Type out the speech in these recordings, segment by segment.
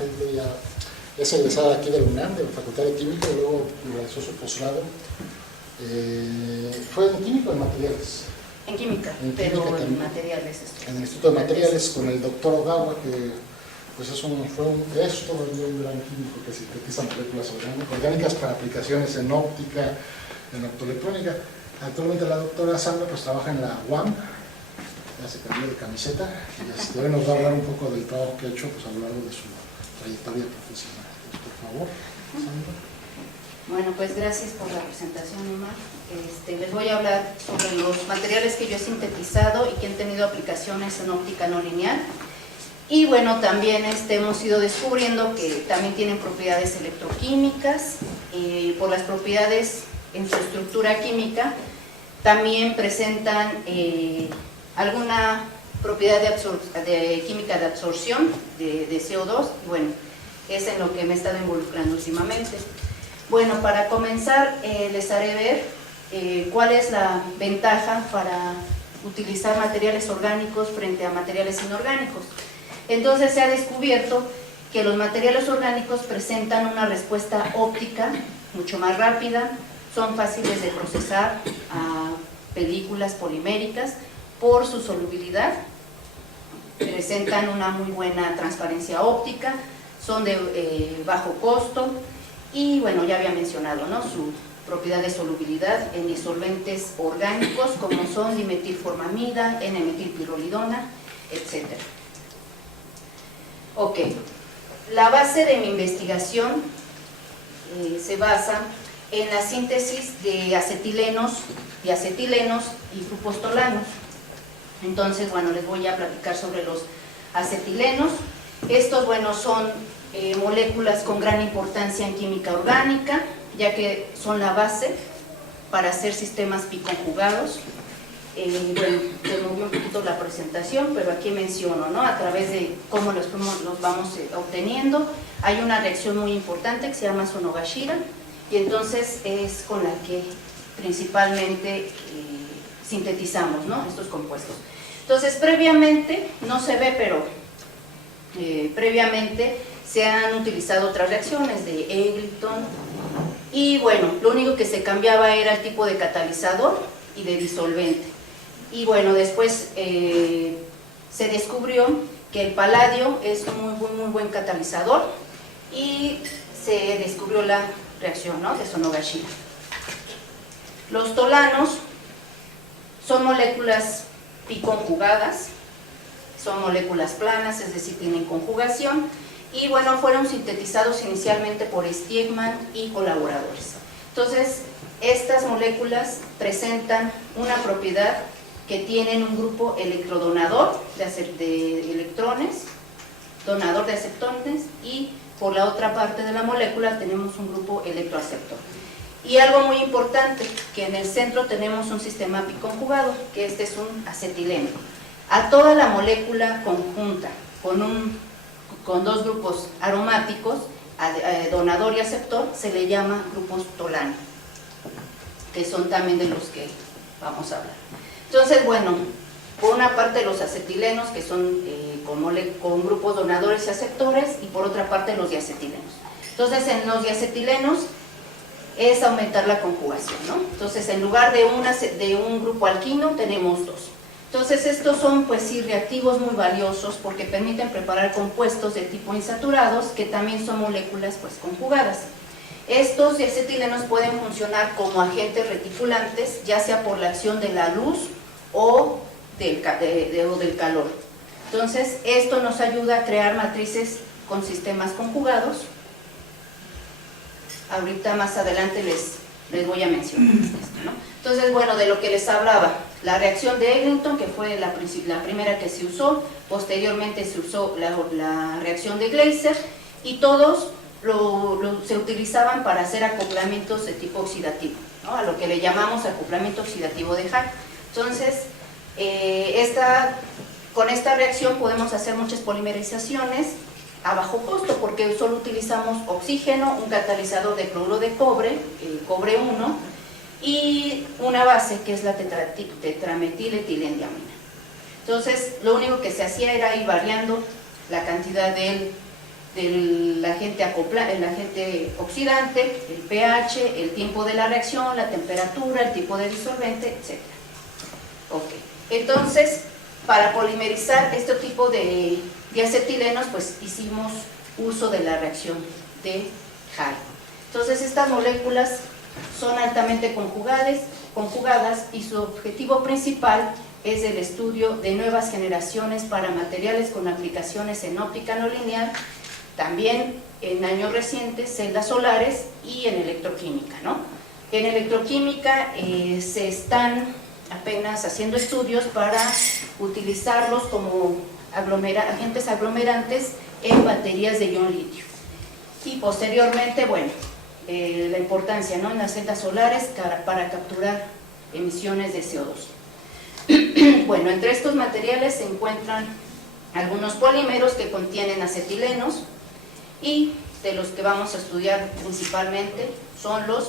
Ella es egresada aquí de la UNAM, de la Facultad de Química, y luego realizó su posgrado. ¿Fue en química o en materiales? En química, pero en materiales. En el Instituto de Materiales con el doctor Ogawa, que pues es un gran químico que sintetiza moléculas orgánicas para aplicaciones en óptica, en optoelectrónica. Actualmente la doctora Sandra pues trabaja en la UAM, ya se cambió de camiseta, y hoy nos va a hablar un poco del trabajo que ha hecho pues, a lo largo de su trayectoria profesional. Pues, por favor, Sandra. Bueno, pues gracias por la presentación, Omar. Les voy a hablar sobre los materiales que yo he sintetizado y que han tenido aplicaciones en óptica no lineal. Y bueno, también hemos ido descubriendo que también tienen propiedades electroquímicas, por las propiedades en su estructura química, también presentan alguna propiedad de química de absorción de CO2, y bueno, es en lo que me he estado involucrando últimamente. Bueno, para comenzar les haré ver cuál es la ventaja para utilizar materiales orgánicos frente a materiales inorgánicos. Entonces se ha descubierto que los materiales orgánicos presentan una respuesta óptica mucho más rápida, son fáciles de procesar a películas poliméricas por su solubilidad, presentan una muy buena transparencia óptica, son de bajo costo y bueno, ya había mencionado, ¿no?, su propiedad de solubilidad en disolventes orgánicos como son dimetilformamida, N-metilpirrolidona, etc. Ok, la base de mi investigación se basa en la síntesis de acetilenos, diacetilenos y grupos tolanos. Entonces, bueno, les voy a platicar sobre los acetilenos. Estos, bueno, son moléculas con gran importancia en química orgánica, ya que son la base para hacer sistemas biconjugados. Bueno, te moví un poquito la presentación, pero aquí menciono, ¿no?, a través de cómo los vamos obteniendo. Hay una reacción muy importante que se llama Sonogashira, y entonces es con la que principalmente sintetizamos, ¿no?, estos compuestos. Entonces, previamente, no se ve, pero previamente se han utilizado otras reacciones de Eglinton, y bueno, lo único que se cambiaba era el tipo de catalizador y de disolvente. Y bueno, después se descubrió que el paladio es un muy buen catalizador y se descubrió la reacción, ¿no?, de Sonogashira. Los tolanos son moléculas biconjugadas, son moléculas planas, es decir, tienen conjugación, y bueno, fueron sintetizados inicialmente por Stiegman y colaboradores. Entonces, estas moléculas presentan una propiedad que tienen un grupo electrodonador de electrones, donador de aceptones, y por la otra parte de la molécula tenemos un grupo electroaceptor. Y algo muy importante, que en el centro tenemos un sistema biconjugado, que este es un acetileno. A toda la molécula conjunta con dos grupos aromáticos, donador y aceptor, se le llama grupos tolano, que son también de los que vamos a hablar. Entonces, bueno, por una parte los acetilenos, que son con grupos donadores y aceptores, y por otra parte los diacetilenos. Entonces, en los diacetilenos es aumentar la conjugación, ¿no? Entonces, en lugar de un grupo alquino, tenemos dos. Entonces, estos son, pues sí, reactivos muy valiosos porque permiten preparar compuestos de tipo insaturados, que también son moléculas, pues, conjugadas. Estos diacetilenos pueden funcionar como agentes reticulantes, ya sea por la acción de la luz o del calor. Entonces, esto nos ayuda a crear matrices con sistemas conjugados. Ahorita más adelante les voy a mencionar esto, ¿no? Entonces, bueno, de lo que les hablaba, la reacción de Eglinton, que fue la primera que se usó, posteriormente se usó la reacción de Glaser, y todos se utilizaban para hacer acoplamientos de tipo oxidativo, ¿no?, a lo que le llamamos acoplamiento oxidativo de Hall. Entonces, con esta reacción podemos hacer muchas polimerizaciones a bajo costo, porque solo utilizamos oxígeno, un catalizador de cloruro de cobre, el cobre 1, y una base que es la tetrametiletilendiamina. Entonces, lo único que se hacía era ir variando la cantidad del del agente el agente oxidante, el pH, el tiempo de la reacción, la temperatura, el tipo de disolvente, etc. Ok, entonces, para polimerizar este tipo de diacetilenos, pues hicimos uso de la reacción de Hall. Entonces, estas moléculas son altamente conjugadas y su objetivo principal es el estudio de nuevas generaciones para materiales con aplicaciones en óptica no lineal, también en años recientes, celdas solares y en electroquímica, ¿no? En electroquímica se están apenas haciendo estudios para utilizarlos como agentes aglomerantes en baterías de ion litio. Y posteriormente, bueno, la importancia, ¿no?, en las celdas solares para capturar emisiones de CO2. Bueno, entre estos materiales se encuentran algunos polímeros que contienen acetilenos, y de los que vamos a estudiar principalmente son los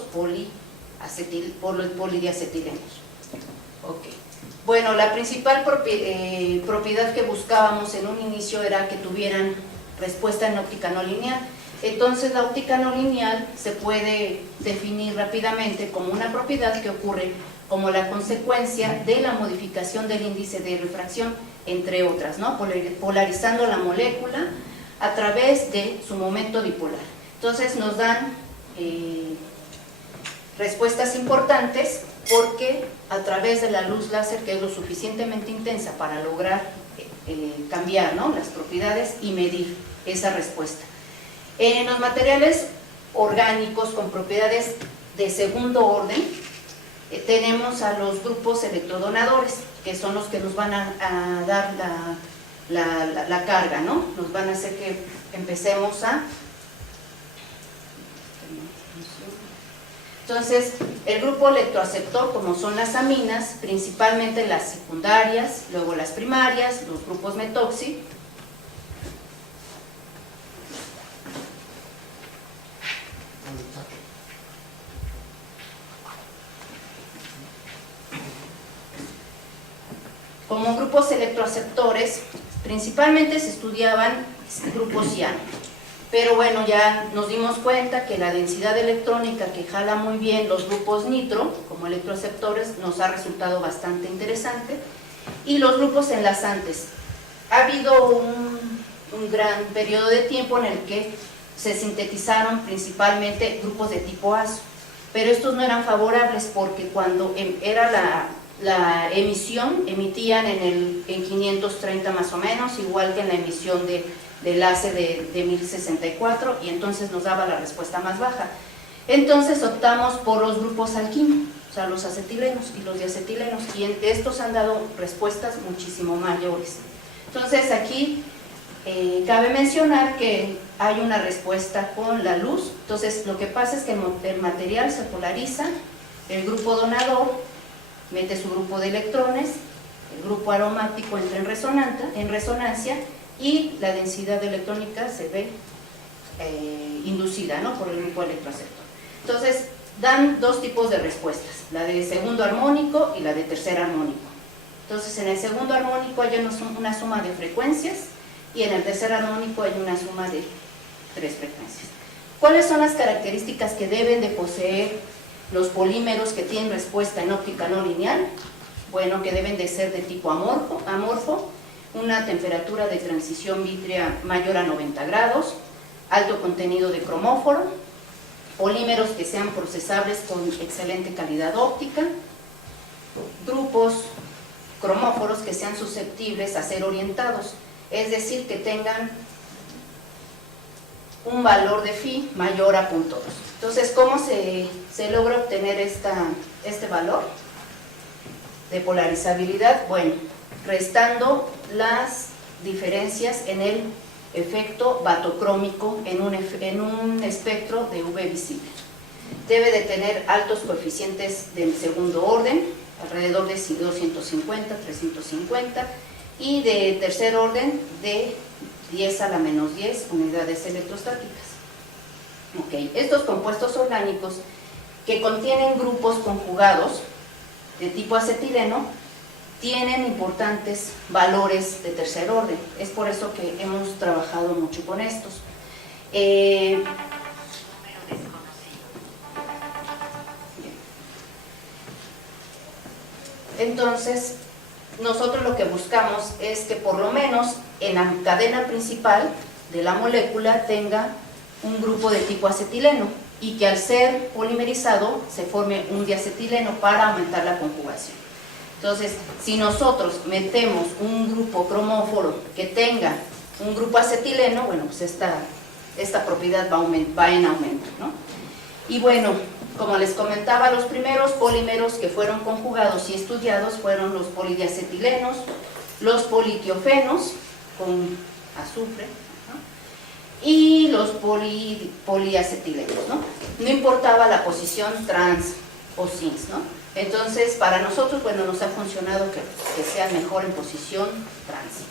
polidiacetilenos. Okay. Bueno, la principal propiedad que buscábamos en un inicio era que tuvieran respuesta en óptica no lineal. Entonces, la óptica no lineal se puede definir rápidamente como una propiedad que ocurre como la consecuencia de la modificación del índice de refracción, entre otras, ¿no?, polarizando la molécula a través de su momento dipolar. Entonces nos dan respuestas importantes porque a través de la luz láser, que es lo suficientemente intensa para lograr cambiar, ¿no?, las propiedades y medir esa respuesta. En los materiales orgánicos con propiedades de segundo orden, tenemos a los grupos electrodonadores, que son los que nos van a dar la carga, ¿no? Nos van a hacer que empecemos a... Entonces, el grupo electroaceptor, como son las aminas, principalmente las secundarias, luego las primarias, los grupos metoxi, como grupos electroaceptores, principalmente se estudiaban grupos ciano. Pero bueno, ya nos dimos cuenta que la densidad electrónica que jala muy bien los grupos nitro, como electroaceptores, nos ha resultado bastante interesante. Y los grupos enlazantes. Ha habido un gran periodo de tiempo en el que se sintetizaron principalmente grupos de tipo azo. Pero estos no eran favorables porque cuando era la emisión, emitían en 530 más o menos, igual que en la emisión de láser de 1064, y entonces nos daba la respuesta más baja. Entonces optamos por los grupos alquino, o sea, los acetilenos y los diacetilenos, y estos han dado respuestas muchísimo mayores. Entonces aquí cabe mencionar que hay una respuesta con la luz. Entonces lo que pasa es que el material se polariza, el grupo donador mete su grupo de electrones, el grupo aromático entra en resonancia, y la densidad electrónica se ve inducida, ¿no?, por el grupo electroaceptor. Entonces, dan dos tipos de respuestas, la de segundo armónico y la de tercer armónico. Entonces, en el segundo armónico hay una suma de frecuencias, y en el tercer armónico hay una suma de 3 frecuencias. ¿Cuáles son las características que deben de poseer los polímeros que tienen respuesta en óptica no lineal? Bueno, que deben de ser de tipo amorfo, una temperatura de transición vítrea mayor a 90 grados, alto contenido de cromóforo, polímeros que sean procesables con excelente calidad óptica, grupos cromóforos que sean susceptibles a ser orientados, es decir, que tengan un valor de phi mayor a 0.2. Entonces, ¿cómo se logra obtener este valor de polarizabilidad? Bueno, restando las diferencias en el efecto batocrómico en un espectro de UV visible. Debe de tener altos coeficientes del segundo orden, alrededor de 250, 350, y de tercer orden de 10 a la menos 10 unidades electrostáticas. Okay. Estos compuestos orgánicos que contienen grupos conjugados de tipo acetileno tienen importantes valores de tercer orden. Es por eso que hemos trabajado mucho con estos. Entonces, nosotros lo que buscamos es que por lo menos en la cadena principal de la molécula tenga un grupo de tipo acetileno y que al ser polimerizado se forme un diacetileno para aumentar la conjugación. Entonces, si nosotros metemos un grupo cromóforo que tenga un grupo acetileno, bueno, pues esta propiedad va en aumento, ¿no? Y bueno, como les comentaba, los primeros polímeros que fueron conjugados y estudiados fueron los polidiacetilenos, los politiofenos con azufre, ¿no? Y los poliacetilenos, ¿no? No importaba la posición trans o cis, ¿no? Entonces, para nosotros, bueno, nos ha funcionado que sea mejor en posición trans.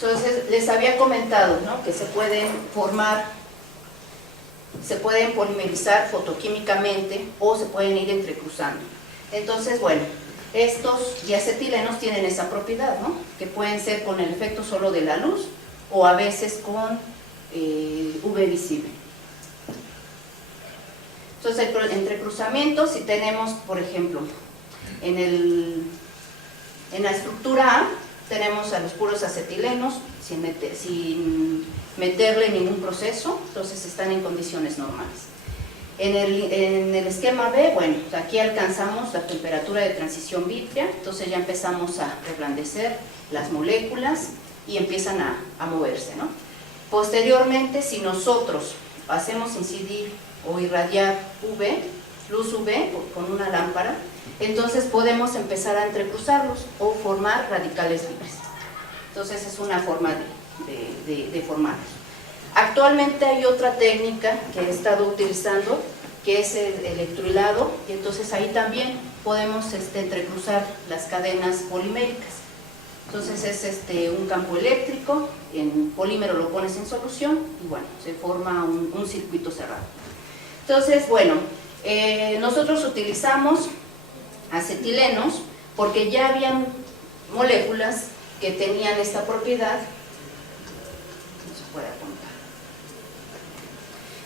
Entonces, les había comentado, ¿no?, que se pueden polimerizar fotoquímicamente o se pueden ir entrecruzando. Entonces, bueno, estos diacetilenos tienen esa propiedad, ¿no?, que pueden ser con el efecto solo de la luz o a veces con UV visible. Entonces, el entrecruzamiento, si tenemos, por ejemplo, en la estructura A, tenemos a los puros acetilenos sin meterle ningún proceso, entonces están en condiciones normales. En el esquema B, bueno, aquí alcanzamos la temperatura de transición vítrea, entonces ya empezamos a reblandecer las moléculas y empiezan a moverse, ¿no? Posteriormente, si nosotros hacemos incidir o irradiar luz UV con una lámpara, entonces podemos empezar a entrecruzarlos o formar radicales libres. Entonces es una forma de formarlos. Actualmente hay otra técnica que he estado utilizando, que es el electrohilado, y entonces ahí también podemos entrecruzar las cadenas poliméricas. Entonces es un campo eléctrico, en polímero lo pones en solución y bueno, se forma un circuito cerrado. Entonces, bueno, nosotros utilizamos acetilenos porque ya habían moléculas que tenían esta propiedad. No se puede apuntar.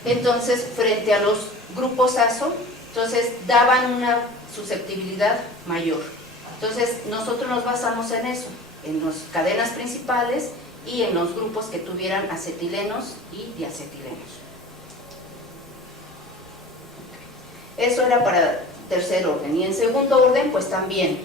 Entonces, frente a los grupos azo, entonces daban una susceptibilidad mayor. Entonces, nosotros nos basamos en eso, en las cadenas principales y en los grupos que tuvieran acetilenos y diacetilenos. Eso era para tercer orden. Y en segundo orden, pues también,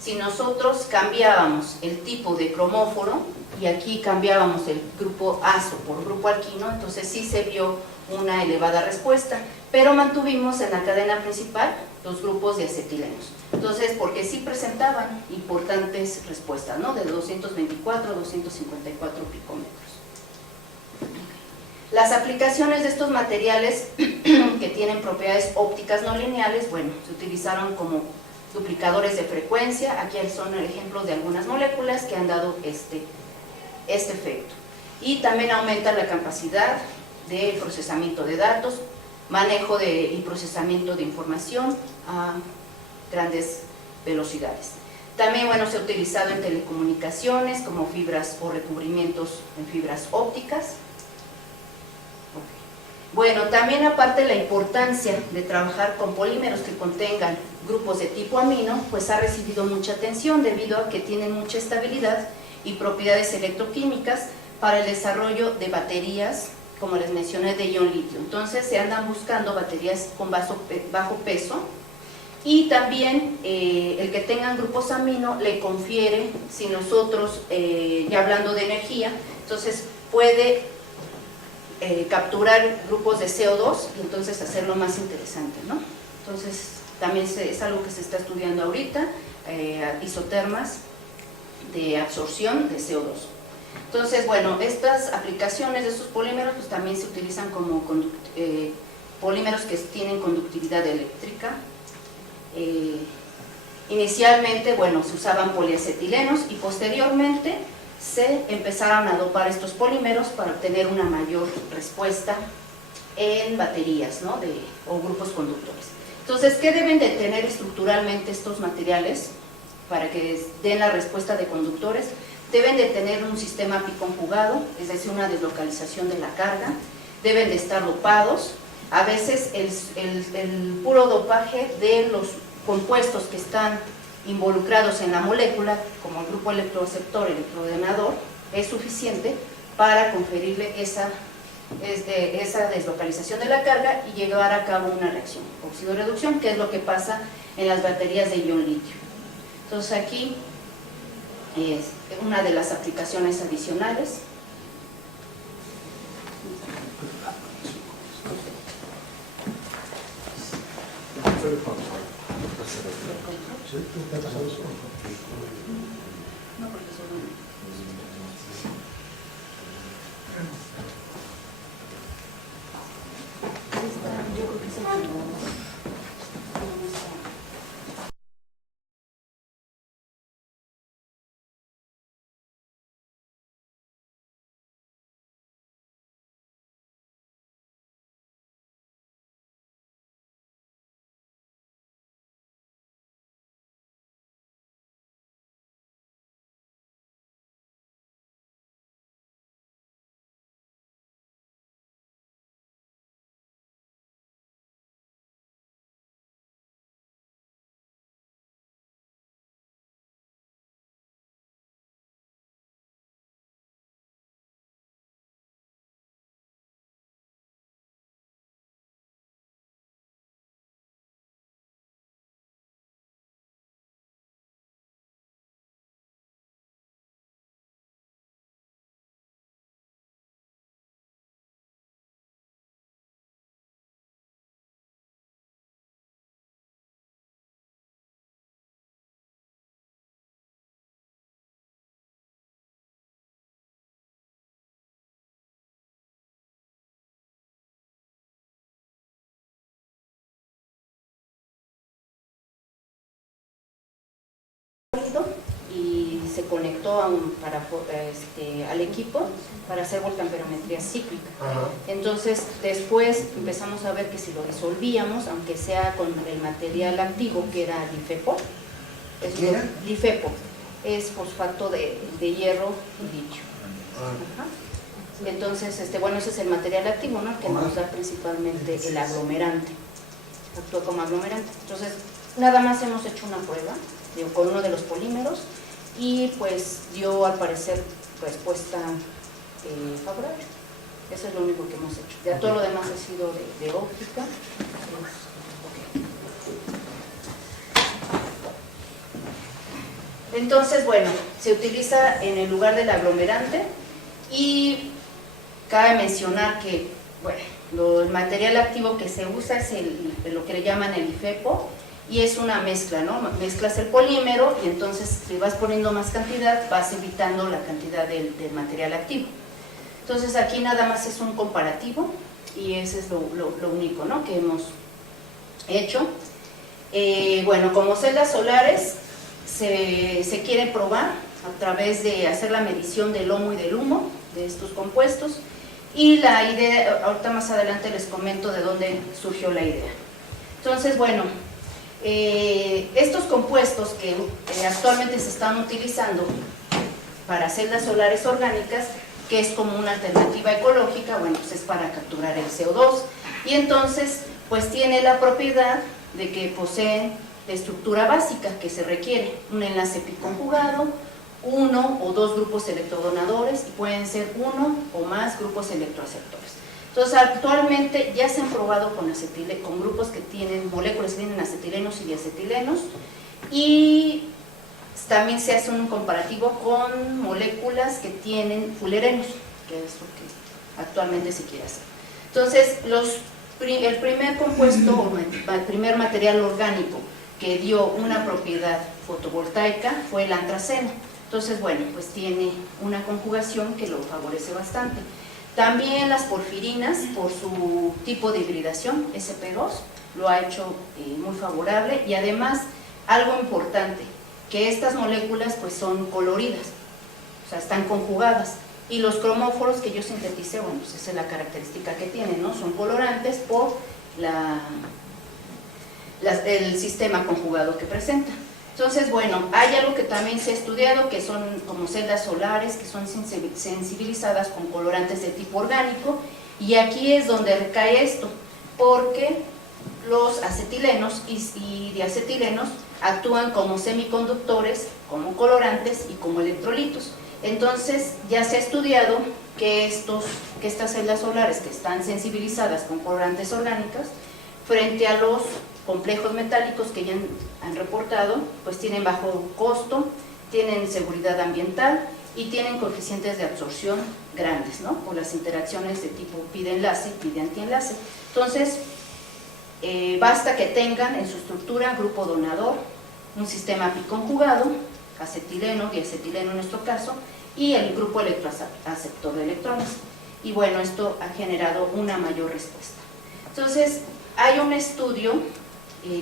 si nosotros cambiábamos el tipo de cromóforo, y aquí cambiábamos el grupo azo por grupo alquino, entonces sí se vio una elevada respuesta, pero mantuvimos en la cadena principal los grupos de acetilenos. Entonces, porque sí presentaban importantes respuestas, ¿no?, de 224 a 254 picómetros. Las aplicaciones de estos materiales que tienen propiedades ópticas no lineales, bueno, se utilizaron como duplicadores de frecuencia. Aquí son ejemplos de algunas moléculas que han dado este efecto. Y también aumenta la capacidad de procesamiento de datos, manejo y procesamiento de información a grandes velocidades. También, bueno, se ha utilizado en telecomunicaciones como fibras o recubrimientos en fibras ópticas. Bueno, también aparte de la importancia de trabajar con polímeros que contengan grupos de tipo amino, pues ha recibido mucha atención debido a que tienen mucha estabilidad y propiedades electroquímicas para el desarrollo de baterías, como les mencioné, de ion litio. Entonces se andan buscando baterías con bajo peso, y también el que tengan grupos amino le confiere, si nosotros, ya hablando de energía, entonces puede capturar grupos de CO2 y entonces hacerlo más interesante, ¿no? Entonces también es algo que se está estudiando ahorita, isotermas de absorción de CO2. Entonces, bueno, estas aplicaciones de estos polímeros pues también se utilizan como polímeros que tienen conductividad eléctrica. Inicialmente, bueno, se usaban poliacetilenos y posteriormente se empezaron a dopar estos polímeros para obtener una mayor respuesta en baterías, ¿no?, o grupos conductores. Entonces, ¿qué deben de tener estructuralmente estos materiales para que den la respuesta de conductores? deben de tener un sistema biconjugado, es decir, una deslocalización de la carga, deben de estar dopados. A veces el puro dopaje de los compuestos que están involucrados en la molécula, como el grupo electroreceptor, electrodonador, es suficiente para conferirle esa deslocalización de la carga y llevar a cabo una reacción óxido-reducción, que es lo que pasa en las baterías de ion litio. Entonces aquí es una de las aplicaciones adicionales. Y se conectó al equipo para hacer voltamperometría cíclica. Entonces después empezamos a ver que si lo disolvíamos, aunque sea con el material activo que era LiFePO, LiFePO es fosfato de hierro y litio. Entonces bueno, ese es el material activo, ¿no?, que nos da principalmente el aglomerante, actúa como aglomerante. Entonces nada más hemos hecho una prueba con uno de los polímeros y pues dio al parecer respuesta favorable. Eso es lo único que hemos hecho. Ya todo lo demás ha sido de óptica. Entonces, bueno, se utiliza en el lugar del aglomerante y cabe mencionar que, bueno, el material activo que se usa es lo que le llaman el LiFePO, y es una mezcla, ¿no? Mezclas el polímero y entonces si vas poniendo más cantidad vas evitando la cantidad del material activo. Entonces aquí nada más es un comparativo y ese es lo único, ¿no?, que hemos hecho. Bueno, como celdas solares se quiere probar a través de hacer la medición del ohmo y del humo de estos compuestos, y la idea, ahorita más adelante les comento de dónde surgió la idea. Entonces, bueno, estos compuestos que actualmente se están utilizando para celdas solares orgánicas, que es como una alternativa ecológica, bueno, pues es para capturar el CO2, y entonces pues tiene la propiedad de que poseen la estructura básica que se requiere, un enlace biconjugado, uno o dos grupos electrodonadores, y pueden ser uno o más grupos electroreceptores. Entonces actualmente ya se han probado con grupos que tienen moléculas que tienen acetilenos y diacetilenos, y también se hace un comparativo con moléculas que tienen fulerenos, que es lo que actualmente se quiere hacer. Entonces el primer compuesto o el primer material orgánico que dio una propiedad fotovoltaica fue el antraceno. Entonces, bueno, pues tiene una conjugación que lo favorece bastante. También las porfirinas, por su tipo de hibridación, sp2, lo ha hecho muy favorable, y además, algo importante, que estas moléculas pues son coloridas, o sea, están conjugadas, y los cromóforos que yo sinteticé, bueno, pues esa es la característica que tienen, ¿no? Son colorantes por el sistema conjugado que presenta. Entonces, bueno, hay algo que también se ha estudiado, que son como celdas solares, que son sensibilizadas con colorantes de tipo orgánico, y aquí es donde recae esto, porque los acetilenos y diacetilenos actúan como semiconductores, como colorantes y como electrolitos. Entonces, ya se ha estudiado que estas celdas solares que están sensibilizadas con colorantes orgánicos, frente a los complejos metálicos que ya han reportado, pues tienen bajo costo, tienen seguridad ambiental y tienen coeficientes de absorción grandes, ¿no? Por las interacciones de tipo pide-enlace y pide-antienlace. Entonces, basta que tengan en su estructura grupo donador, un sistema biconjugado, acetileno, diacetileno en nuestro caso, y el grupo electroaceptor de electrones. Y bueno, esto ha generado una mayor respuesta. Entonces, hay un estudio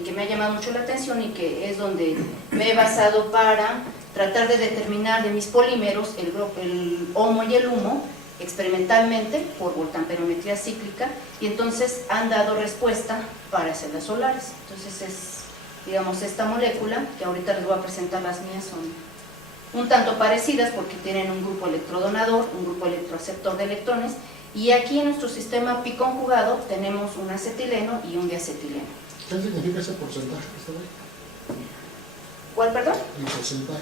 que me ha llamado mucho la atención y que es donde me he basado para tratar de determinar de mis polímeros el HOMO y el HUMO experimentalmente por voltamperometría cíclica, y entonces han dado respuesta para celdas solares. Entonces es, digamos, esta molécula, que ahorita les voy a presentar las mías, son un tanto parecidas porque tienen un grupo electrodonador, un grupo electroaceptor de electrones, y aquí en nuestro sistema biconjugado tenemos un acetileno y un diacetileno. ¿Qué significa ese porcentaje que está ahí? ¿Cuál, perdón? El porcentaje.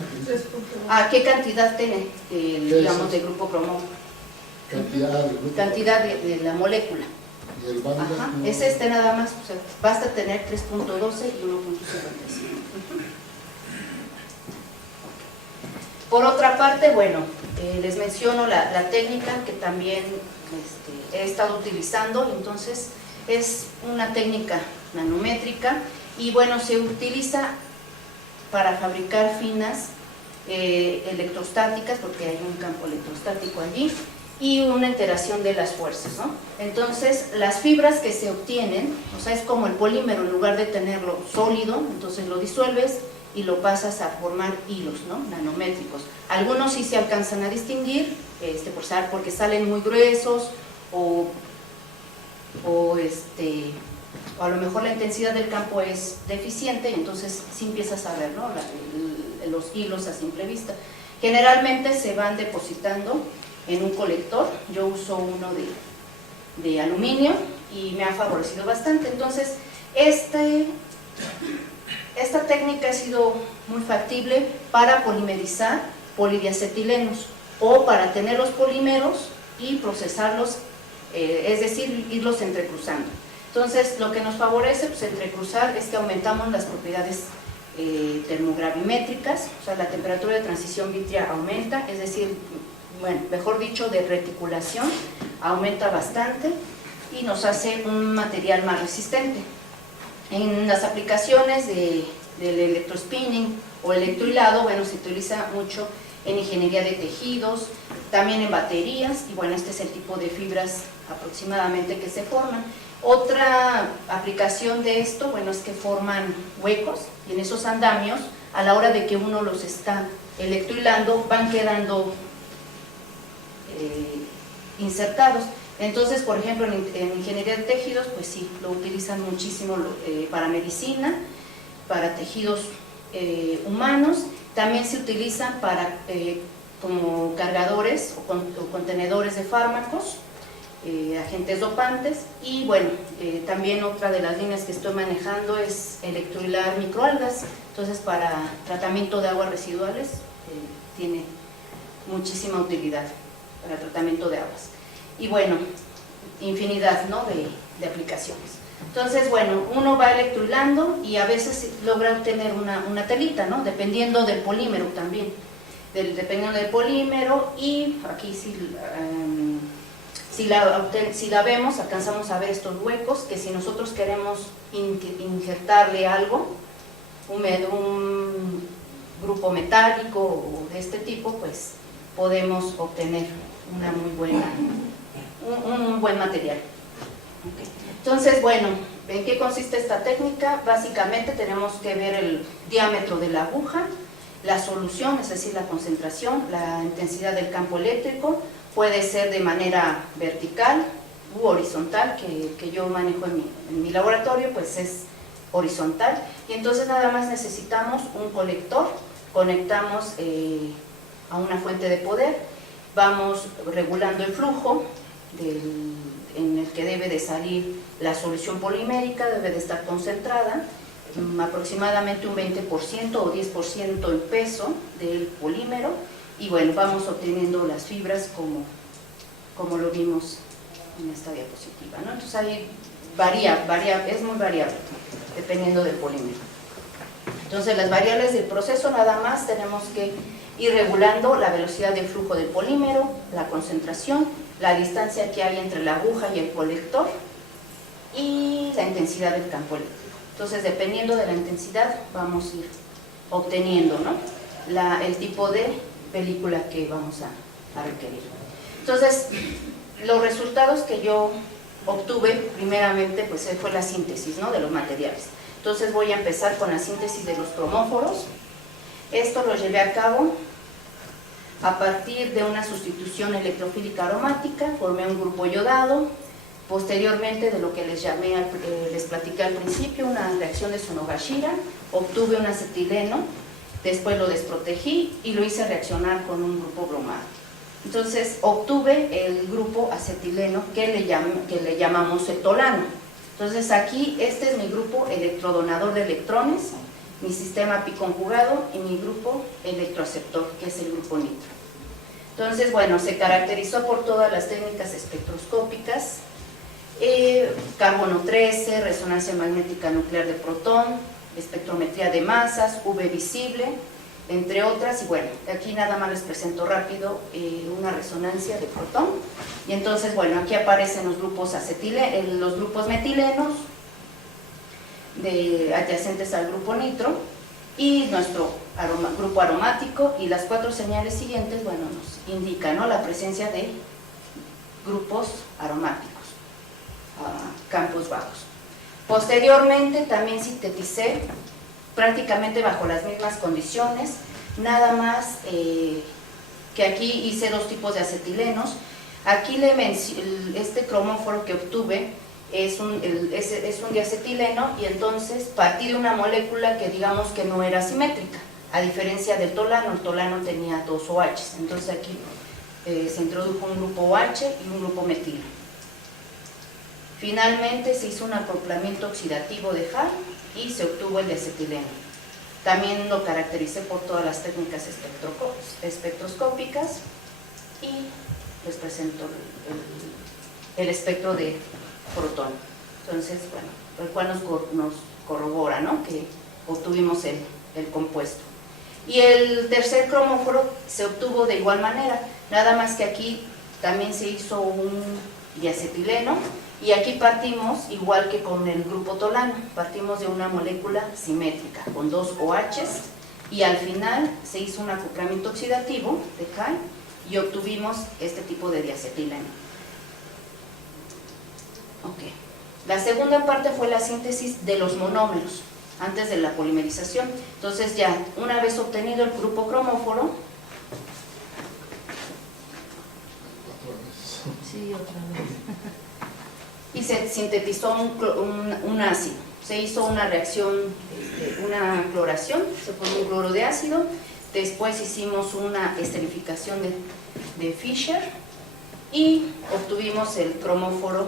¿Qué cantidad tiene, digamos, de grupo cromo? Cantidad de grupo. Cantidad de la molécula. Y el banda. Ajá. Es este nada más, o sea, basta tener 3.12 y 1.55. Por otra parte, bueno, les menciono la técnica que también he estado utilizando. Entonces es una técnica nanométrica y bueno, se utiliza para fabricar finas electrostáticas, porque hay un campo electrostático allí, y una interacción de las fuerzas, ¿no? Entonces las fibras que se obtienen, o sea, es como el polímero, en lugar de tenerlo sólido, entonces lo disuelves y lo pasas a formar hilos, ¿no? Nanométricos. Algunos sí se alcanzan a distinguir, porque salen muy gruesos o a lo mejor la intensidad del campo es deficiente, y entonces sí empiezas a ver, ¿no? Los hilos a simple vista. Generalmente se van depositando en un colector. Yo uso uno de aluminio y me ha favorecido bastante. Entonces, esta técnica ha sido muy factible para polimerizar polidiacetilenos o para tener los polímeros y procesarlos, es decir, irlos entrecruzando. Entonces, lo que nos favorece pues, entrecruzar es que aumentamos las propiedades termogravimétricas, o sea, la temperatura de transición vítrea aumenta, es decir, bueno, mejor dicho, de reticulación, aumenta bastante y nos hace un material más resistente. En las aplicaciones del electrospinning o electrohilado, bueno, se utiliza mucho en ingeniería de tejidos, también en baterías, y bueno, este es el tipo de fibras aproximadamente que se forman. Otra aplicación de esto, bueno, es que forman huecos, y en esos andamios, a la hora de que uno los está electrohilando, van quedando insertados. Entonces, por ejemplo, en ingeniería de tejidos, pues sí, lo utilizan muchísimo para medicina, para tejidos humanos. También se utilizan para como cargadores o contenedores de fármacos, agentes dopantes, y bueno, también otra de las líneas que estoy manejando es electrohilar microalgas. Entonces, para tratamiento de aguas residuales tiene muchísima utilidad para tratamiento de aguas. Y bueno, infinidad, ¿no? de aplicaciones. Entonces, bueno, uno va electrohilando y a veces logra obtener una telita, ¿no? Dependiendo del polímero también, dependiendo del polímero. Y aquí si la vemos, alcanzamos a ver estos huecos, que si nosotros queremos injertarle algo, un grupo metálico o de este tipo, pues podemos obtener un buen material. Okay. Entonces, bueno, ¿en qué consiste esta técnica? Básicamente tenemos que ver el diámetro de la aguja, la solución, es decir, la concentración, la intensidad del campo eléctrico. Puede ser de manera vertical u horizontal, que yo manejo en mi laboratorio, pues es horizontal, y entonces nada más necesitamos un colector, conectamos a una fuente de poder, vamos regulando el flujo en el que debe de salir la solución polimérica, debe de estar concentrada, aproximadamente un 20% o 10% en peso del polímero, y bueno, vamos obteniendo las fibras como lo vimos en esta diapositiva, ¿no? Entonces ahí varía, es muy variable, dependiendo del polímero. Entonces las variables del proceso nada más tenemos que ir regulando la velocidad de flujo del polímero, la concentración, la distancia que hay entre la aguja y el colector y la intensidad del campo eléctrico. Entonces, dependiendo de la intensidad, vamos a ir obteniendo, ¿no?, el tipo de película que vamos a requerir. Entonces, los resultados que yo obtuve, primeramente, pues fue la síntesis, ¿no?, de los materiales. Entonces voy a empezar con la síntesis de los cromóforos. Esto lo llevé a cabo a partir de una sustitución electrofílica aromática, formé un grupo yodado. Posteriormente, de lo que les platiqué al principio, una reacción de Sonogashira, obtuve un acetileno, después lo desprotegí y lo hice reaccionar con un grupo bromado. Entonces obtuve el grupo acetileno que le llamamos cetolano. Entonces aquí este es mi grupo electrodonador de electrones, mi sistema biconjugado y mi grupo electroaceptor, que es el grupo nitro. Entonces, bueno, se caracterizó por todas las técnicas espectroscópicas, carbono 13, resonancia magnética nuclear de protón, espectrometría de masas, UV visible, entre otras. Y bueno, aquí nada más les presento rápido una resonancia de protón. Y entonces, bueno, aquí aparecen los grupos los grupos metilenos adyacentes al grupo nitro y nuestro grupo aromático, y las 4 señales siguientes, bueno, nos indican, ¿no?, la presencia de grupos aromáticos, campos bajos. Posteriormente también sinteticé prácticamente bajo las mismas condiciones, nada más que aquí hice 2 tipos de acetilenos. Aquí este cromóforo que obtuve es un diacetileno, y entonces partí de una molécula que digamos que no era simétrica, a diferencia del tolano. El tolano tenía 2 OHs, entonces aquí se introdujo un grupo OH y un grupo metilo. Finalmente se hizo un acoplamiento oxidativo de Hall y se obtuvo el diacetileno. También lo caractericé por todas las técnicas espectroscópicas y les presento el espectro de protón. Entonces, bueno, el cual nos corrobora, ¿no?, que obtuvimos el compuesto. Y el tercer cromóforo se obtuvo de igual manera, nada más que aquí también se hizo un diacetileno, y aquí partimos, igual que con el grupo tolano, partimos de una molécula simétrica con 2 OHs, y al final se hizo un acoplamiento oxidativo de Hall y obtuvimos este tipo de diacetileno. Okay. La segunda parte fue la síntesis de los monómeros antes de la polimerización. Entonces, ya una vez obtenido el grupo cromóforo, sí, otra vez, y se sintetizó un ácido, se hizo una reacción, una cloración, se formó un cloro de ácido. Después hicimos una esterificación de Fischer y obtuvimos el cromóforo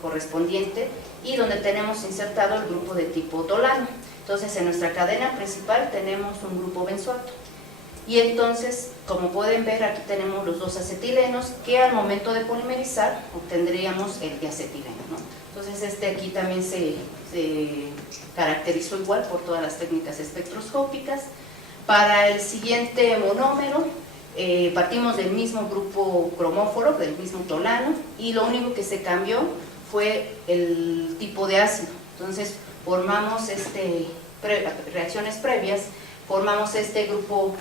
correspondiente, y donde tenemos insertado el grupo de tipo tolano. Entonces, en nuestra cadena principal tenemos un grupo benzoato, y entonces, como pueden ver, aquí tenemos los 2 acetilenos que al momento de polimerizar obtendríamos el diacetileno, ¿no? Entonces aquí también se caracterizó igual por todas las técnicas espectroscópicas. Para el siguiente monómero partimos del mismo grupo cromóforo, del mismo tolano, y lo único que se cambió fue el tipo de ácido. Entonces formamos reacciones previas, formamos este grupo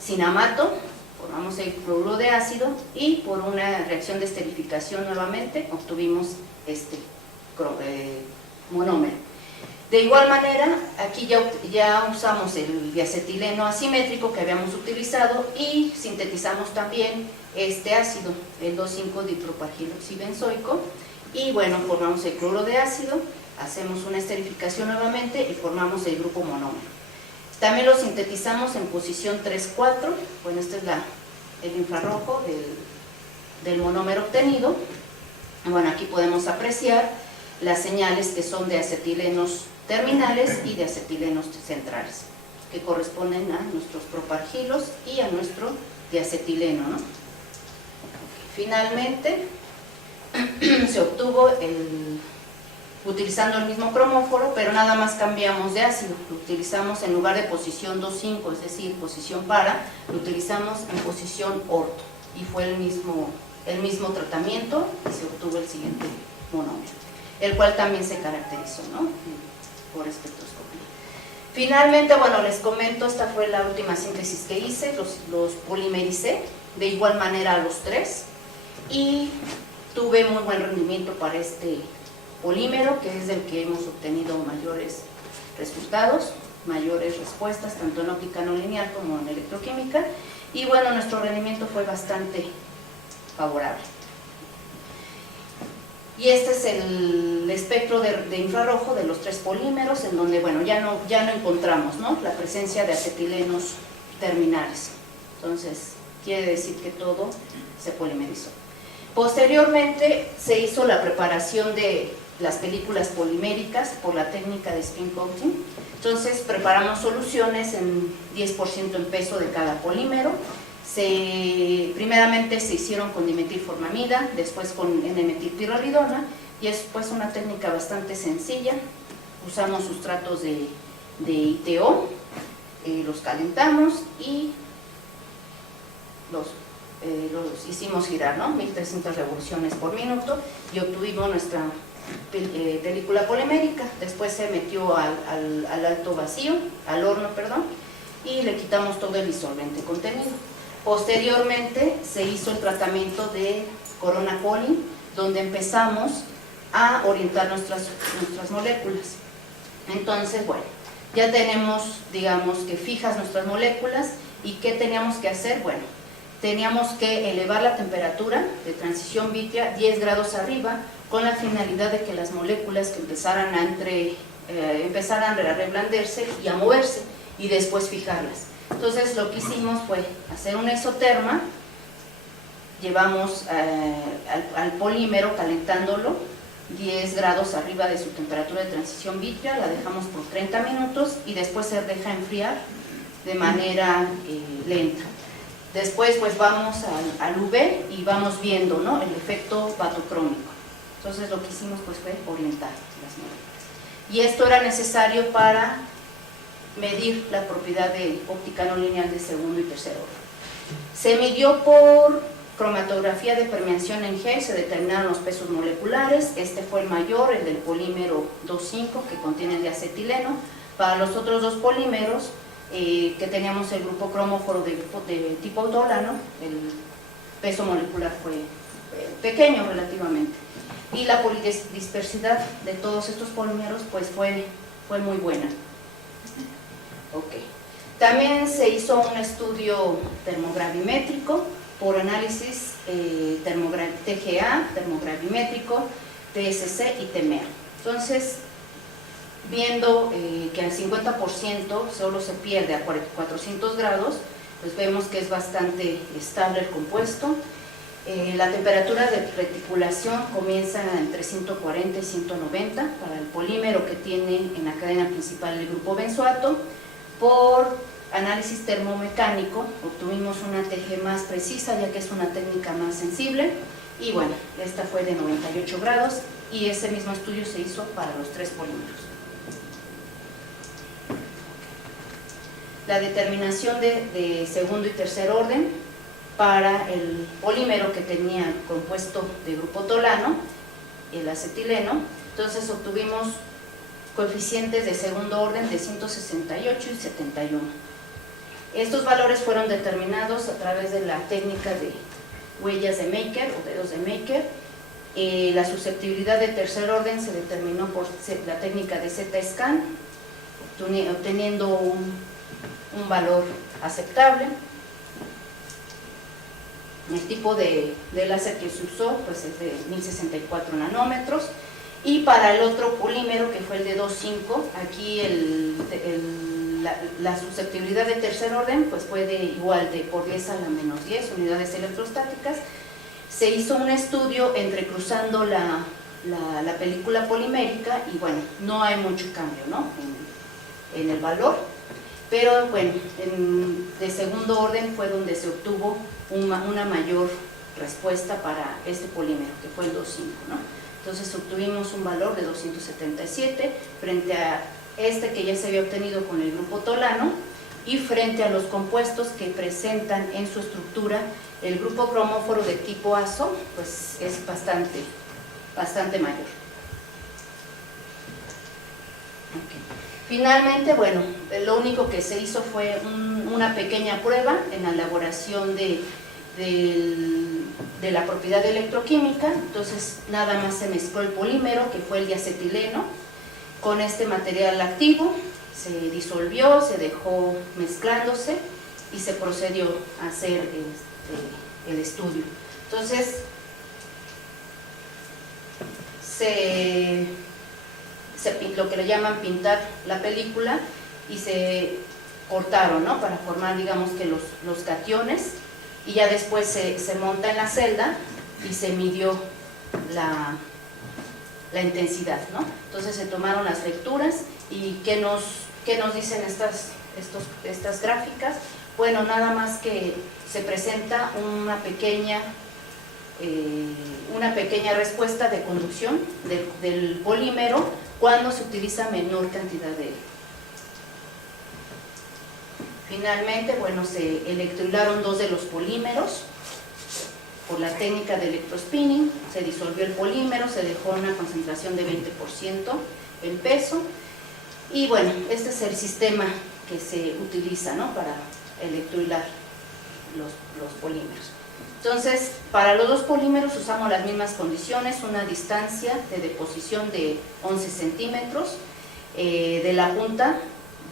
cinamato, formamos el cloruro de ácido, y por una reacción de esterificación nuevamente obtuvimos este monómero. De igual manera, aquí ya usamos el diacetileno asimétrico que habíamos utilizado y sintetizamos también este ácido, el 2,5-dipropargiloxibenzoico, y bueno, formamos el cloro de ácido. hacemos una esterificación nuevamente y formamos el grupo monómero. También lo sintetizamos en posición 3,4, bueno, este es el infrarrojo del monómero obtenido. Bueno, aquí podemos apreciar las señales que son de acetilenos terminales y de acetilenos centrales, que corresponden a nuestros propargilos y a nuestro diacetileno, ¿no? Finalmente, se obtuvo utilizando el mismo cromóforo, pero nada más cambiamos de ácido. Lo utilizamos en lugar de posición 2,5, es decir, posición para, lo utilizamos en posición orto, y fue el mismo tratamiento y se obtuvo el siguiente monómero, el cual también se caracterizó, ¿no?, por espectroscopía. Finalmente, bueno, les comento, esta fue la última síntesis que hice, los polimericé de igual manera a los 3 y tuve muy buen rendimiento para este polímero, que es del que hemos obtenido mayores resultados, mayores respuestas, tanto en óptica no lineal como en electroquímica, y bueno, nuestro rendimiento fue bastante favorable. Y este es el espectro de infrarrojo de los 3 polímeros, en donde, bueno, ya no encontramos, ¿no?, la presencia de acetilenos terminales. Entonces, quiere decir que todo se polimerizó. Posteriormente se hizo la preparación de las películas poliméricas por la técnica de spin coating. Entonces preparamos soluciones en 10% en peso de cada polímero. Primeramente se hicieron con dimetilformamida, después con N-metilpirrolidona, y es pues una técnica bastante sencilla. Usamos sustratos de ITO, los calentamos y los hicimos girar, ¿no?, 1300 revoluciones por minuto, y obtuvimos nuestra película polimérica. Después se metió al alto vacío, al horno, perdón, y le quitamos todo el disolvente contenido. Posteriormente se hizo el tratamiento de Corona Colin, donde empezamos a orientar nuestras moléculas. Entonces, bueno, ya tenemos, digamos, que fijas nuestras moléculas. ¿Y qué teníamos que hacer? Bueno, teníamos que elevar la temperatura de transición vítrea 10 grados arriba, con la finalidad de que las moléculas que empezaran a reblandirse y a moverse, y después fijarlas. Entonces lo que hicimos fue hacer una isoterma, llevamos al polímero calentándolo 10 grados arriba de su temperatura de transición vítrea, la dejamos por 30 minutos y después se deja enfriar de manera lenta. Después pues vamos al UV y vamos viendo, ¿no?, el efecto batocrómico. Entonces lo que hicimos pues fue orientar las moléculas. Y esto era necesario para medir la propiedad de óptica no lineal de segundo y tercer orden. Se midió por cromatografía de permeación en gel, se determinaron los pesos moleculares. Este fue el mayor, el del polímero 2,5, que contiene el diacetileno. Para los otros 2 polímeros, que teníamos el grupo cromóforo de tipo autolano, el peso molecular fue pequeño relativamente, y la polidispersidad de todos estos polímeros pues fue muy buena. Okay. También se hizo un estudio termogravimétrico por análisis TGA, termogravimétrico, TSC y TMEA. Entonces, viendo que al 50% solo se pierde a 400 grados, pues vemos que es bastante estable el compuesto. La temperatura de reticulación comienza entre 140 y 190 para el polímero que tiene en la cadena principal el grupo benzoato. Por análisis termomecánico obtuvimos una TG más precisa, ya que es una técnica más sensible, y bueno, esta fue de 98 grados, y ese mismo estudio se hizo para los 3 polímeros. La determinación de segundo y tercer orden para el polímero que tenía el compuesto de grupo tolano, el acetileno. Entonces obtuvimos coeficientes de segundo orden de 168 y 71. Estos valores fueron determinados a través de la técnica de huellas de Maker o dedos de Maker. La susceptibilidad de tercer orden se determinó por la técnica de Z-scan, obteniendo un valor aceptable. El tipo de láser que se usó pues es de 1064 nanómetros, Y para el otro polímero, que fue el de 2,5, aquí la susceptibilidad de tercer orden pues fue igual de por 10 a la menos 10 unidades electrostáticas. Se hizo un estudio entrecruzando la película polimérica y bueno, no hay mucho cambio, ¿no?, en el valor, pero bueno, de segundo orden fue donde se obtuvo una mayor respuesta para este polímero, que fue el 2,5, ¿no? Entonces obtuvimos un valor de 277 frente a este que ya se había obtenido con el grupo tolano, y frente a los compuestos que presentan en su estructura el grupo cromóforo de tipo azo, pues es bastante mayor. Okay. Finalmente, bueno, lo único que se hizo fue una pequeña prueba en la elaboración de la propiedad electroquímica. Entonces nada más se mezcló el polímero, que fue el diacetileno, con este material activo, se disolvió, se dejó mezclándose y se procedió a hacer el estudio. Entonces lo que le llaman pintar la película, y se cortaron, ¿no?, para formar, digamos, que los cationes, y ya después se monta en la celda y se midió la intensidad, ¿no? Entonces se tomaron las lecturas. ¿Y qué nos dicen estas gráficas? Bueno, nada más que se presenta una pequeña respuesta de conducción del polímero cuando se utiliza menor cantidad de él. Finalmente, bueno, se electrohilaron 2 de los polímeros por la técnica de electrospinning, se disolvió el polímero, se dejó una concentración de 20% en peso, y bueno, este es el sistema que se utiliza, ¿no?, para electrohilar los polímeros. Entonces, para los dos polímeros usamos las mismas condiciones, una distancia de deposición de 11 centímetros de la punta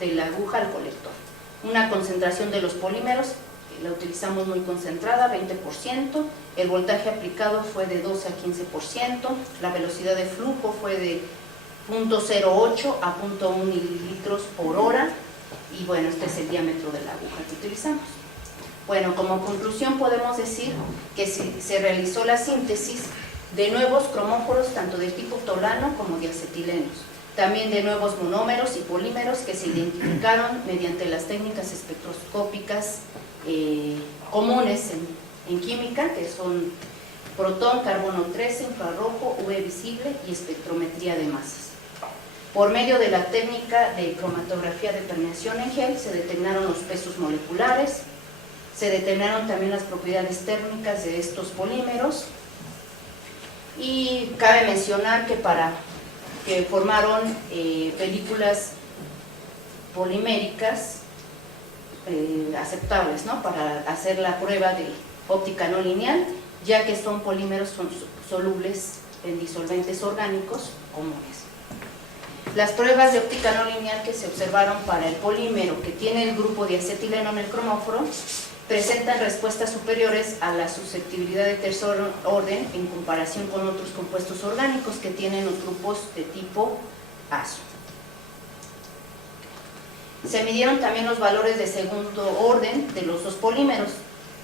de la aguja al colector. Una concentración de los polímeros, la utilizamos muy concentrada, 20%, el voltaje aplicado fue de 12 a 15%, la velocidad de flujo fue de 0.08 a 0.1 mililitros por hora, y bueno, este es el diámetro de la aguja que utilizamos. Bueno, como conclusión podemos decir que se realizó la síntesis de nuevos cromóforos, tanto de tipo tolano como de acetilenos, también de nuevos monómeros y polímeros que se identificaron mediante las técnicas espectroscópicas comunes en química, que son protón, carbono 13, infrarrojo, UV visible y espectrometría de masas. Por medio de la técnica de cromatografía de permeación en gel se determinaron los pesos moleculares, se determinaron también las propiedades térmicas de estos polímeros, y cabe mencionar que formaron películas poliméricas aceptables, ¿no?, para hacer la prueba de óptica no lineal, ya que son polímeros solubles en disolventes orgánicos comunes. Las pruebas de óptica no lineal que se observaron para el polímero que tiene el grupo de acetileno en el cromóforo presentan respuestas superiores a la susceptibilidad de tercer orden en comparación con otros compuestos orgánicos que tienen los grupos de tipo azo. Se midieron también los valores de segundo orden de los dos polímeros,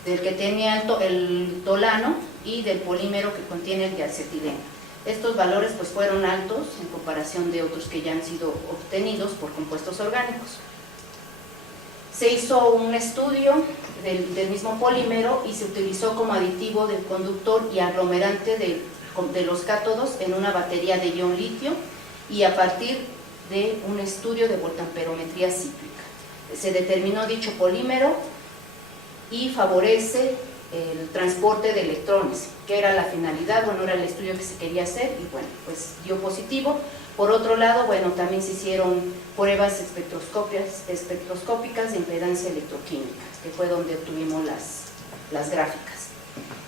del que tenía el tolano y del polímero que contiene el diacetileno. Estos valores pues fueron altos en comparación de otros que ya han sido obtenidos por compuestos orgánicos. Se hizo un estudio del mismo polímero y se utilizó como aditivo del conductor y aglomerante de los cátodos en una batería de ion litio, y a partir de un estudio de voltamperometría cíclica. Se determinó dicho polímero y favorece el transporte de electrones, que era la finalidad, bueno, era el estudio que se quería hacer, y bueno, pues dio positivo. Por otro lado, bueno, también se hicieron pruebas espectroscópicas de impedancia electroquímica, que fue donde obtuvimos las gráficas.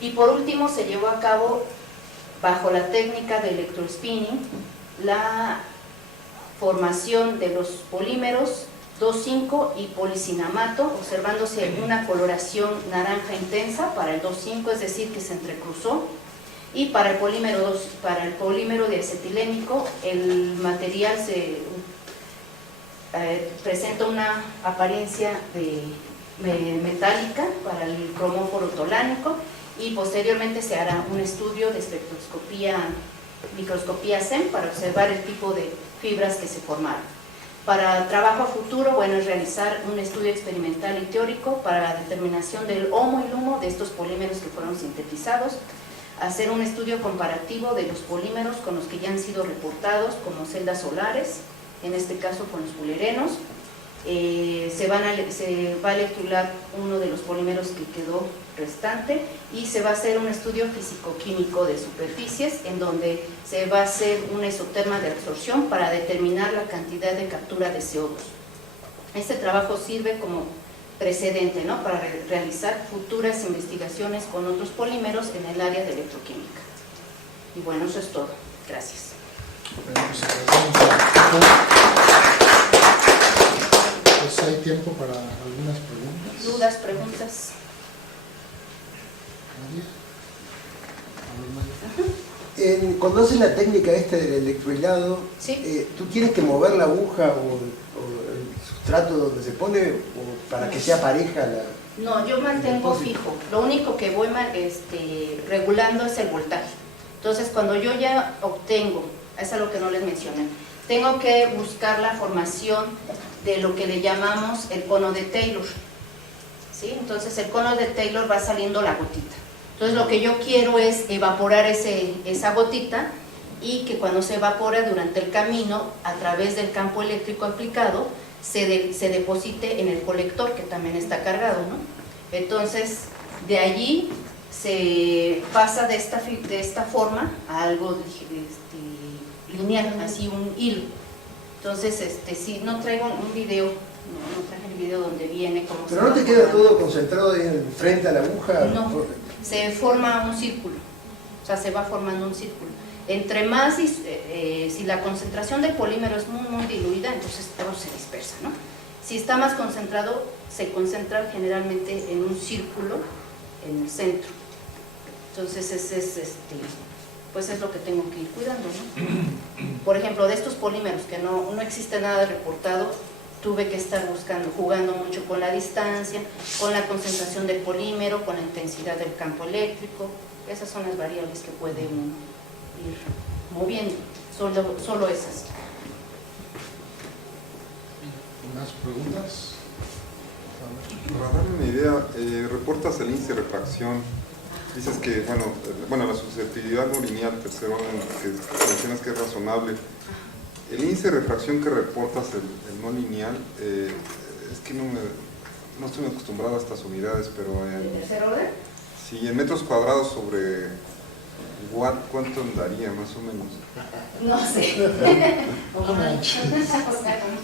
Y por último, se llevó a cabo, bajo la técnica de electrospinning, la formación de los polímeros 2,5 y policinamato, observándose una coloración naranja intensa para el 2,5, es decir, que se entrecruzó, Y para el polímero diacetilénico, el material se presenta una apariencia metálica para el cromóforo tolánico, y posteriormente se hará un estudio de microscopía SEM para observar el tipo de fibras que se formaron. Para trabajo a futuro, bueno, es realizar un estudio experimental y teórico para la determinación del HOMO y LUMO de estos polímeros que fueron sintetizados, hacer un estudio comparativo de los polímeros con los que ya han sido reportados como celdas solares, en este caso con los fullerenos. Se va a electrolar uno de los polímeros que quedó restante, y se va a hacer un estudio físico-químico de superficies en donde se va a hacer una isoterma de absorción para determinar la cantidad de captura de CO2. Este trabajo sirve como precedente, ¿no?, para realizar futuras investigaciones con otros polímeros en el área de electroquímica. Y bueno, eso es todo. Gracias. Bueno, pues hay tiempo para algunas preguntas. ¿Dudas, preguntas? ¿Nadie? Cuando haces la técnica esta del electrohilado, ¿Sí? ¿tú tienes que mover la aguja o el sustrato donde se pone o para que sea pareja la...? No, yo mantengo fijo. Lo único que voy regulando es el voltaje. Entonces, cuando yo ya obtengo, eso es lo que no les mencioné, tengo que buscar la formación de lo que le llamamos el cono de Taylor. ¿Sí? Entonces, el cono de Taylor va saliendo la gotita. Entonces, lo que yo quiero es evaporar esa gotita, y que cuando se evapora durante el camino, a través del campo eléctrico aplicado, se deposite en el colector, que también está cargado, ¿no? Entonces, de allí se pasa de esta forma a algo lineal, así un hilo. Entonces, si no traigo un video, no traje el video donde viene como... Pero no te queda todo concentrado ahí frente a la aguja. No, se forma un círculo, o sea, se va formando un círculo. Entre más, si la concentración del polímero es muy diluida, entonces todo se dispersa, ¿no? Si está más concentrado, se concentra generalmente en un círculo en el centro. Entonces, pues es lo que tengo que ir cuidando, ¿no? Por ejemplo, de estos polímeros que no existe nada reportado, tuve que estar jugando mucho con la distancia, con la concentración del polímero, con la intensidad del campo eléctrico. Esas son las variables que puede uno ir moviendo, solo esas. ¿Más preguntas? Para darme una idea, reportas el índice de refracción. Dices que, bueno, la susceptibilidad no lineal, tercer orden, que mencionas que es razonable. El índice de refracción que reportas, el no lineal, es que no estoy acostumbrado a estas unidades, pero... ¿De tercer orden? Sí, en metros cuadrados sobre watt, ¿cuánto andaría más o menos? No sé. No manches.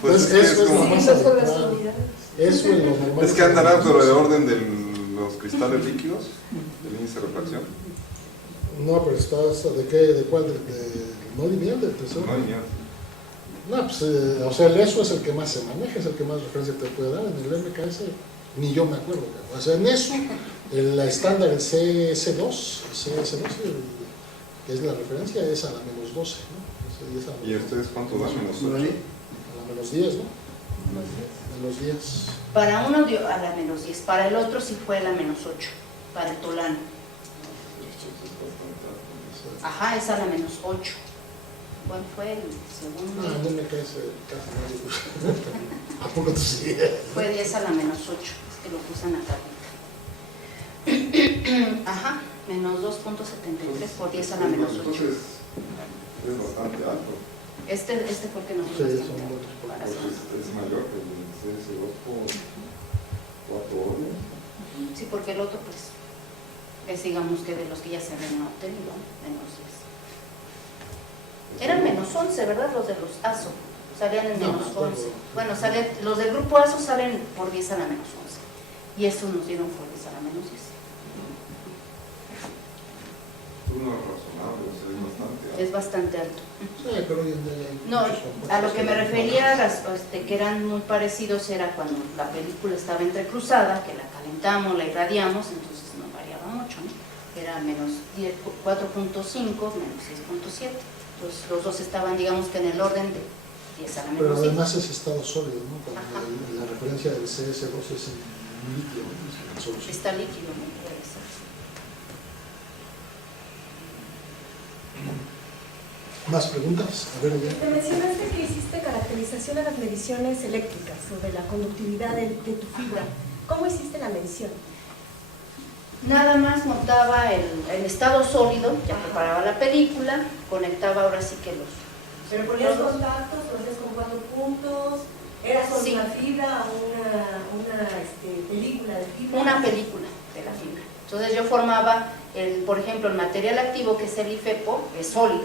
Pues Eso es como- lo más adecuado. Eso es lo normal. Es que andará sobre el orden de los cristales líquidos, el índice de refracción. No, pero estás, ¿de qué? ¿De cuál? ¿De no lineal? ¿Del tercero? No lineal. No, pues, o sea, el ESO es el que más se maneja, es el que más referencia te puede dar. En el MKS, ni yo me acuerdo. O sea, en ESO, el estándar, el CS2, que es la referencia, es a la menos 12, ¿no? ¿Y ustedes cuánto dan? Menos A 8. la menos 10, ¿no? Menos 10. Para uno dio a la menos 10, para el otro sí fue a la menos 8, para el tolano. Ajá, es a la menos 8. ¿Cuál fue el segundo? No, en MKS casi nadie. ¿A poco tú sí? Fue 10 a la menos 8, es que lo puse en la tablita. Ajá, menos 2.73 por 10 a la menos 8. Entonces, es bastante alto. Este fue el que nos Sí, dio son bastante otros para Pues hacer. es mayor que el CS2 por 4 órdenes. Sí, porque el otro, pues, es digamos que de los que ya se habían obtenido, menos 10. Eran menos 11, ¿verdad? Los de los ASO salían en No, menos me acuerdo. 11. Bueno, los del grupo ASO salen por 10 a la menos 11. Y estos nos dieron por 10 a la menos 10. No es razonable, o sea, es bastante alto. Es bastante alto. Sí, pero hoy en día hay No, muchos compuestos a lo que me que- refería, que eran muy parecidos, era cuando la película estaba entrecruzada, que la calentamos, la irradiamos, entonces no variaba mucho, ¿no? era menos 4.5 menos 6.7. Entonces los dos estaban, digamos que en el orden de 10 a la Pero menos 5. además es estado sólido, ¿no? Cuando Ajá. la referencia del CS2 es en líquido, ¿no? Es en solución. Está líquido, ¿no? Puede ser. ¿Más preguntas? A ver, ya. Te mencionaste que hiciste caracterización de las mediciones eléctricas sobre la conductividad de tu fibra. ¿Cómo hiciste la medición? Nada más notaba el estado sólido, ya preparaba la película, conectaba ahora sí que los... ¿Pero ponías contactos, lo hacías con 4 puntos? ¿Era solo Sí. una fibra o una película de fibra? Una película de la fibra. Entonces yo formaba, por ejemplo, el material activo, que es el IFEPO, es sólido,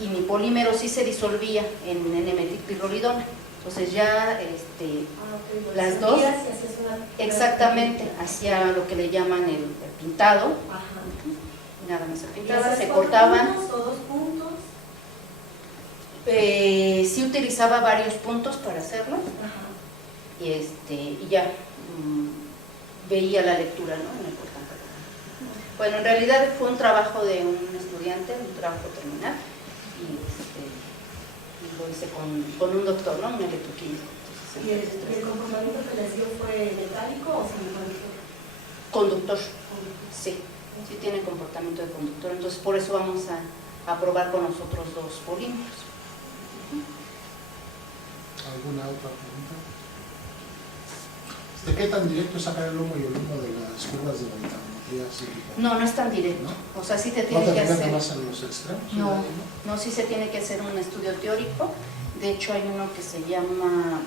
y mi polímero sí se disolvía en N-metilpirrolidona. Entonces ya ok, las dos, sentías y hacías una exactamente, hacía lo que le llaman el pintado, Ajá. nada más se ¿Y pintaba, hacías se 4 cortaban. puntos o 2 puntos? Sí utilizaba varios puntos para hacerlo, Ajá. y ya veía la lectura, ¿no? En el portal. Bueno, en realidad fue un trabajo de un estudiante, un trabajo terminal, y lo hice con un doctor, ¿no? Un electroquímico. ¿Y el comportamiento que les dio fue metálico o semiconductor? Conductor, sí tiene comportamiento de conductor, entonces por eso vamos a probar con los otros dos polímeros. ¿Alguna otra pregunta? ¿Qué tan directo es sacar el humo y el humo de las curvas de voltametría cíclica? No es tan directo, ¿No? o sea, sí te ¿No tiene te que fijan hacer... más en los extremos? No, sí se tiene que hacer un estudio teórico. De hecho hay uno que se llama,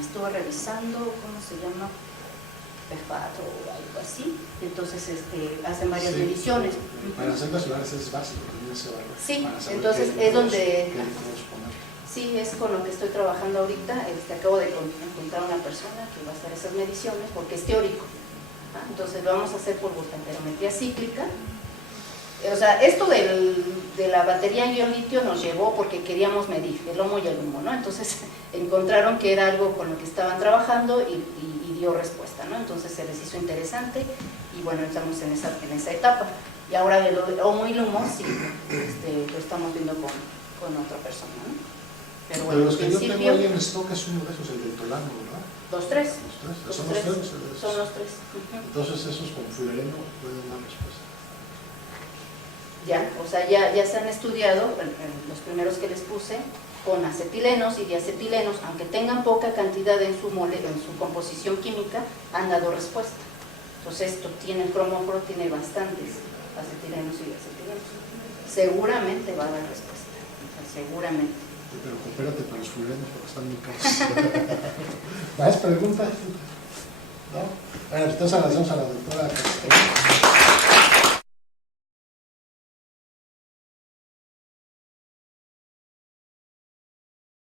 estuve revisando, ¿cómo se llama? PEFAT o algo así. Entonces hacen varias Sí. mediciones. Para celdas solares es básico tener ese valor. Sí, para saber entonces qué es donde- qué electrodos poner. Sí, es con lo que estoy trabajando ahorita. Acabo de encontrar una persona que va a hacer esas mediciones porque es teórico. Entonces lo vamos a hacer por voltamperometría cíclica. O sea, esto de la batería en ion litio nos llevó porque queríamos medir el humo y el humo, ¿no? Entonces encontraron que era algo con lo que estaban trabajando y dio respuesta, ¿no? Entonces se les hizo interesante y bueno, estamos en esa etapa. Y ahora de lo de humo y humo, sí, lo estamos viendo con otra persona, ¿no? Pero Pero bueno, los en que yo tengo principio, ahí en stock es uno de esos, el del Tolano, ¿verdad? los tres. Son los tres. Son los tres. Ujú. Entonces esos con fluoreno pueden dar respuesta. Ya, o sea, ya se han estudiado, los primeros que les puse, con acetilenos y diacetilenos, aunque tengan poca cantidad en su composición química, han dado respuesta. Entonces esto tiene, el cromóforo tiene bastantes acetilenos y diacetilenos. Seguramente va a dar respuesta, o sea, seguramente. Pero coopérate para los fluorenos porque están muy caros. ¿Más preguntas? ¿No? Bueno, entonces agradecemos a la doctora Castellón.